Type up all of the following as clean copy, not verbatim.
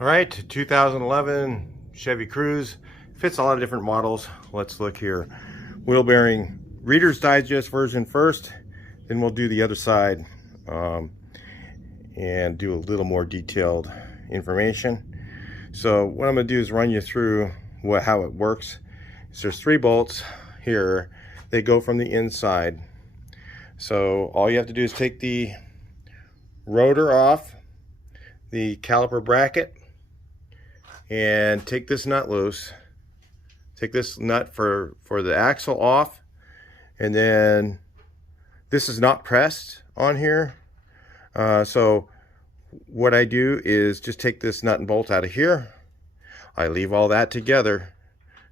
All right, 2011 Chevy Cruze. Fits a lot of different models. Let's look here. Wheel bearing, Reader's Digest version first, then we'll do the other side and do a little more detailed information. So what I'm going to do is run you through how it works. So there's 3 bolts here. They go from the inside. So all you have to do is take the rotor off, the caliper bracket, and take this nut loose. Take this nut for the axle off, and then this is not pressed on here. So what I do is just take this nut and bolt out of here. I leave all that together.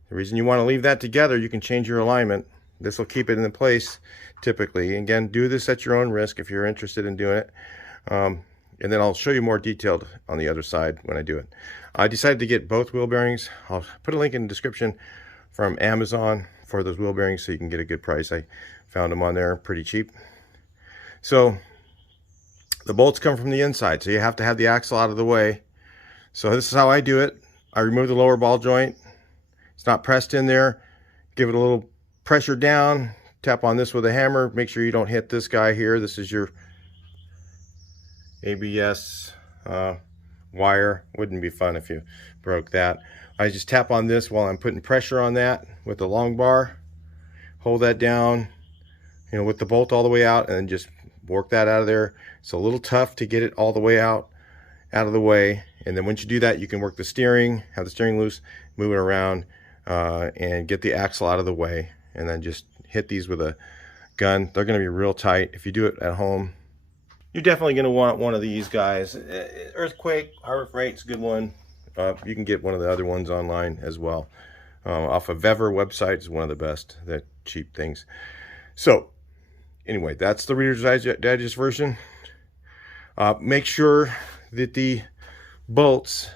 The reason you want to leave that together, you can change your alignment. This will keep it in place typically. Again, do this at your own risk if you're interested in doing it. And then I'll show you more detailed on the other side when I do it. I decided to get both wheel bearings. I'll put a link in the description from Amazon for those wheel bearings so you can get a good price. I found them on there pretty cheap. So the bolts come from the inside, so you have to have the axle out of the way. So this is how I do it. I remove the lower ball joint. It's not pressed in there. Give it a little pressure down. Tap on this with a hammer. Make sure you don't hit this guy here. This is your ABS wire. Wouldn't be fun if you broke that. I just tap on this while I'm putting pressure on that with the long bar. Hold that down, with the bolt all the way out, and then just work that out of there. It's a little tough to get it all the way out of the way. And then once you do that, you can work the steering, have the steering loose, move it around, and get the axle out of the way. And then just hit these with a gun. They're going to be real tight. If you do it at home, you're definitely going to want one of these guys. Earthquake, Harbor Freight's a good one. You can get one of the other ones online as well. Off of Vever website is one of the best, that cheap things. So anyway, that's the Reader's Digest version. Make sure that the bolts,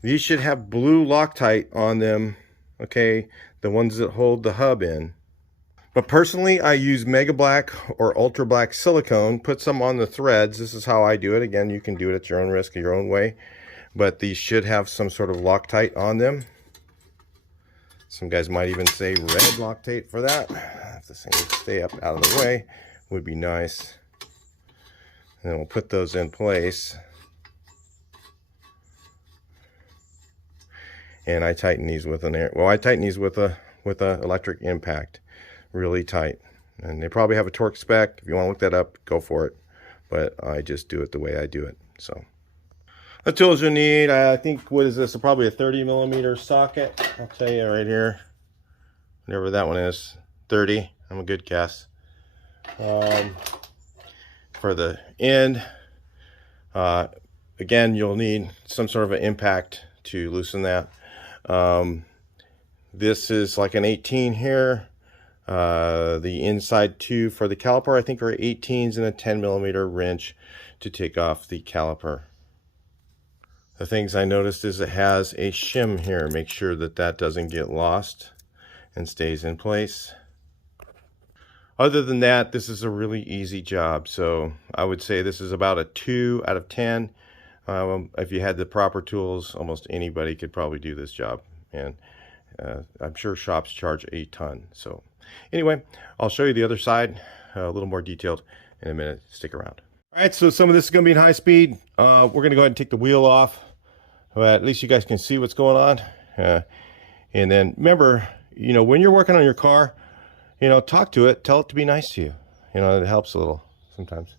these should have blue Loctite on them, okay, the ones that hold the hub in. But personally, I use Mega Black or Ultra Black silicone, put some on the threads. This is how I do it. Again, you can do it at your own risk, your own way. But these should have some sort of Loctite on them. Some guys might even say red Loctite for that. If this thing would stay up out of the way, would be nice. And then we'll put those in place. And I tighten these with an air. Well, I tighten these with a electric impact. Really tight, and they probably have a torque spec. If you want to look that up, go for it, but I just do it the way I do it. So the tools you need, I think, what is this, probably a 30mm socket. I'll tell you right here, whatever that one is, 30. I'm a good guess. For the end, again, you'll need some sort of an impact to loosen that. This is like an 18 here. The inside 2 for the caliper, I think, are 18s, and a 10mm wrench to take off the caliper. The things I noticed is it has a shim here. Make sure that that doesn't get lost and stays in place. Other than that, this is a really easy job. So I would say this is about a 2 out of 10. If you had the proper tools, almost anybody could probably do this job. And I'm sure shops charge a ton. So anyway, I'll show you the other side a little more detailed in a minute. Stick around. All right, so some of this is going to be in high speed. We're going to go ahead and take the wheel off. But at least you guys can see what's going on. And then remember, when you're working on your car, talk to it, tell it to be nice to you. It helps a little sometimes.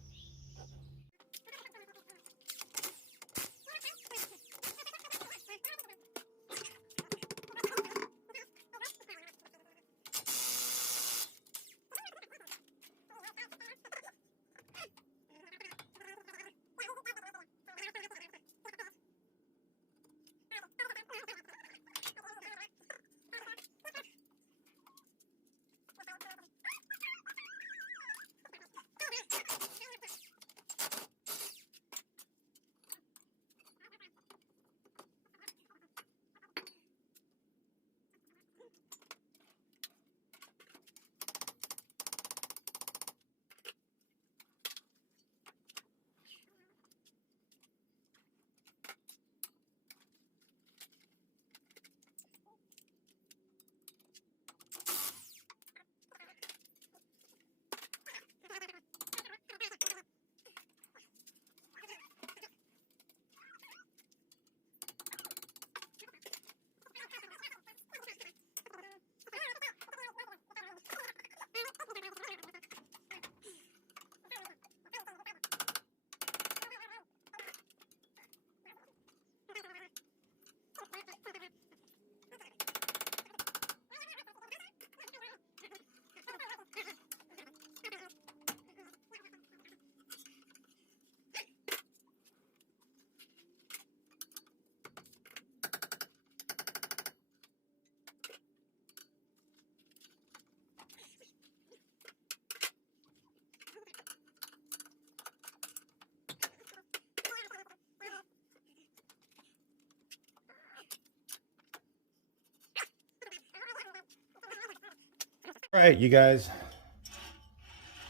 All right, you guys,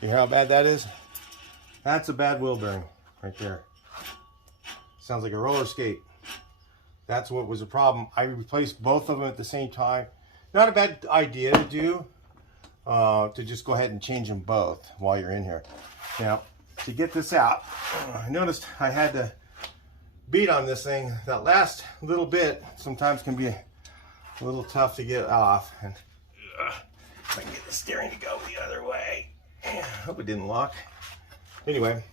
you hear how bad that is? That's a bad wheel bearing right there. Sounds like a roller skate. That's what was the problem. I replaced both of them at the same time. Not a bad idea to do, to just go ahead and change them both while you're in here. Now, to get this out, I noticed I had to beat on this thing. That last little bit sometimes can be a little tough to get off. And if I can get the steering to go the other way. Hope it didn't lock. Anyway,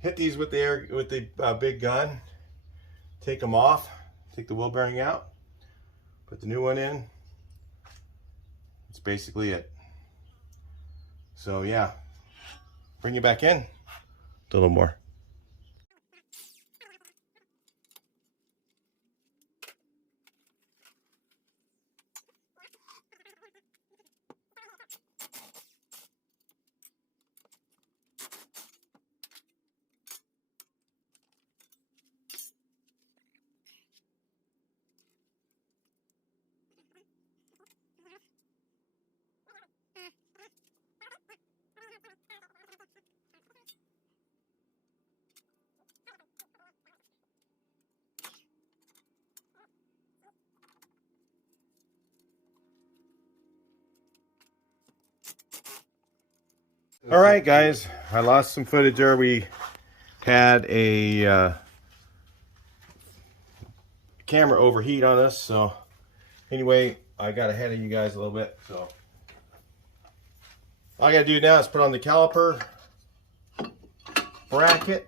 hit these with the big gun. Take them off. Take the wheel bearing out. Put the new one in. That's basically it. So yeah, bring it back in. A little more. All right, guys, I lost some footage there. We had a camera overheat on us, so anyway, I got ahead of you guys a little bit. So all I gotta do now is put on the caliper bracket.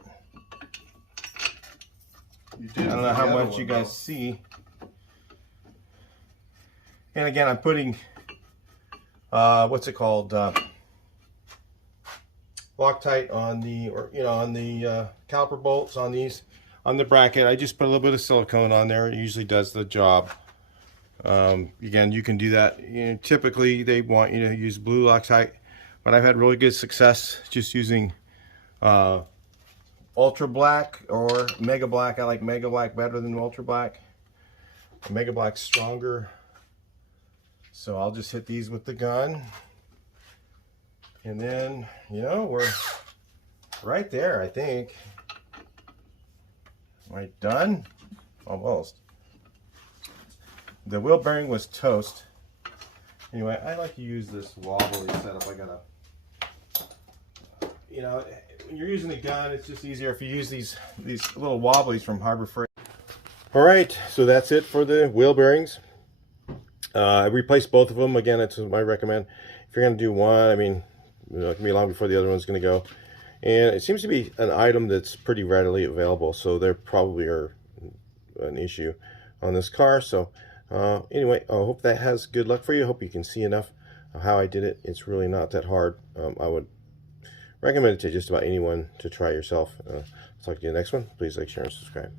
I don't know how much you guys see. And again, I'm putting what's it called? Loctite on the, on the caliper bolts on these, on the bracket. I just put a little bit of silicone on there. It usually does the job. Again, you can do that. Typically they want you to use blue Loctite, but I've had really good success just using ultra black or mega black. I like mega black better than ultra black. Mega black's stronger. So I'll just hit these with the gun. And then, we're right there, I think. Right, done? Almost. The wheel bearing was toast. Anyway, I like to use this wobbly setup. I gotta, when you're using a gun, it's just easier if you use these little wobblies from Harbor Freight. All right, so that's it for the wheel bearings. I replaced both of them. Again, that's what I recommend. If you're gonna do one, I mean, it can be long before the other one's going to go. And it seems to be an item that's pretty readily available, so there probably are an issue on this car. So anyway, I hope that has good luck for you. I hope you can see enough of how I did it. It's really not that hard. I would recommend it to just about anyone to try yourself. I'll talk to you in the next one. Please like, share, and subscribe.